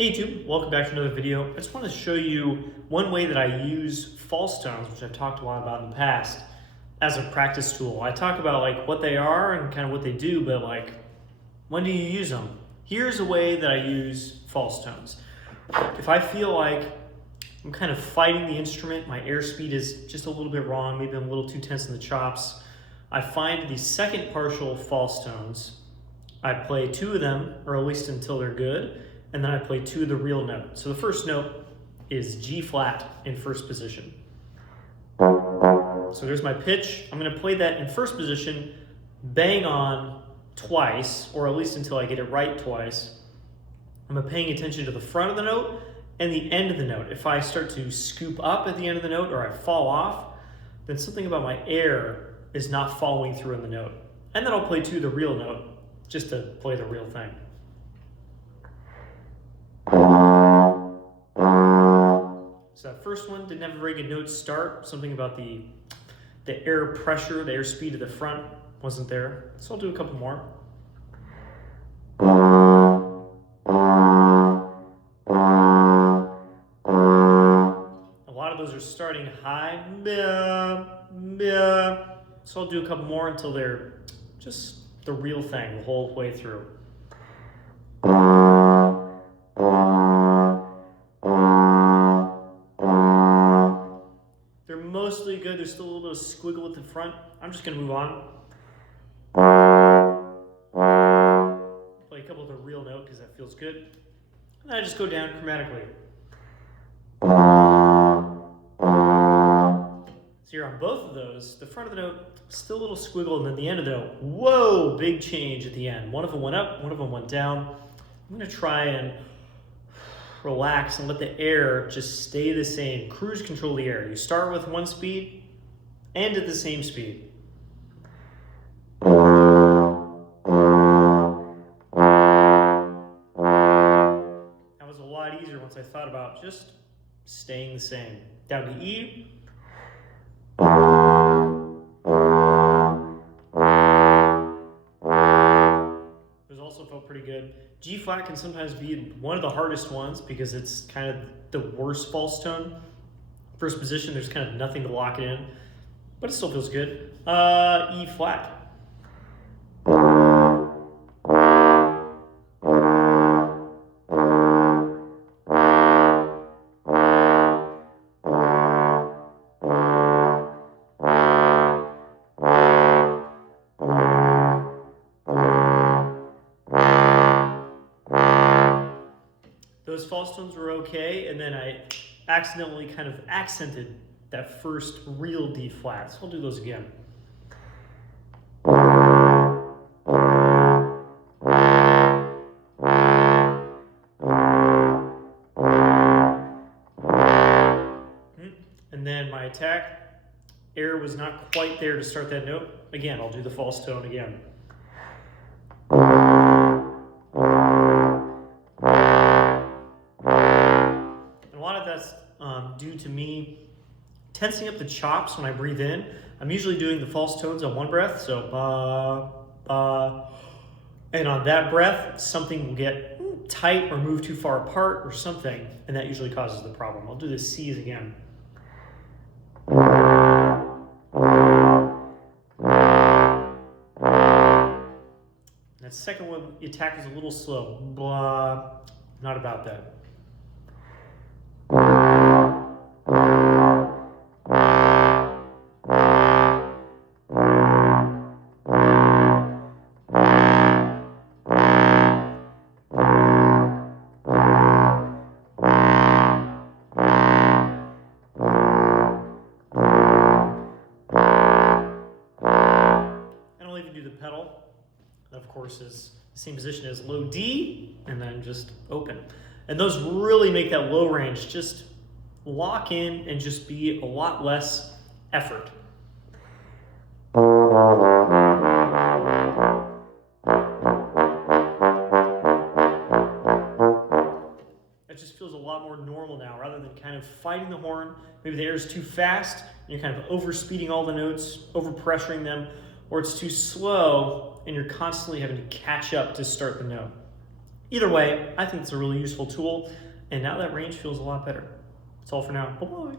Hey YouTube, welcome back to another video. I just want to show you one way that I use false tones, which I've talked a lot about in the past, as a practice tool. I talk about like what they are and kind of what they do, but like when do you use them? Here's a way that I use false tones. If I feel like I'm kind of fighting the instrument, my airspeed is just a little bit wrong, maybe I'm a little too tense in the chops, I find the second partial false tones. I play two of them, or at least until they're good, and then I play two of the real notes. So the first note is G flat in first position. So there's my pitch. I'm going to play that in first position, bang on twice, or at least until I get it right twice. I'm paying attention to the front of the note and the end of the note. If I start to scoop up at the end of the note or I fall off, then something about my air is not following through in the note. And then I'll play two of the real note just to play the real thing. So that first one didn't have a very good note start. Something about the air pressure, the airspeed of the front wasn't there. So I'll do a couple more. A lot of those are starting high. So I'll do a couple more until they're just the real thing the whole way through. They're mostly good. There's still a little bit of squiggle at the front. I'm just going to move on. Play a couple of the real note because that feels good. And then I just go down chromatically. So here on both of those, the front of the note, still a little squiggle, and then the end of the note, whoa, big change at the end. One of them went up, one of them went down. I'm going to try and relax and let the air just stay the same. Cruise control the air. You start with one speed, end at the same speed. That was a lot easier once I thought about just staying the same. Down to E. Those also felt pretty good. G flat can sometimes be one of the hardest ones because it's kind of the worst false tone. First position, there's kind of nothing to lock it in, but it still feels good. E flat. Those false tones were okay, and then I accidentally kind of accented that first real D flat. So I'll do those again. And then my attack, air was not quite there to start that note. Again, I'll do the false tone again. Due to me tensing up the chops when I breathe in. I'm usually doing the false tones on one breath, so ba, ba. And on that breath, something will get tight or move too far apart or something, and that usually causes the problem. I'll do the C's again. That second one, the attack is a little slow. Blah, not about that. Do the pedal, of course, is the same position as low D, and then just open. And those really make that low range just lock in and just be a lot less effort. It just feels a lot more normal now, rather than kind of fighting the horn. Maybe the air is too fast, and you're kind of overspeeding all the notes, overpressuring them, or it's too slow and you're constantly having to catch up to start the note. Either way, I think it's a really useful tool, and now that range feels a lot better. That's all for now. Bye-bye.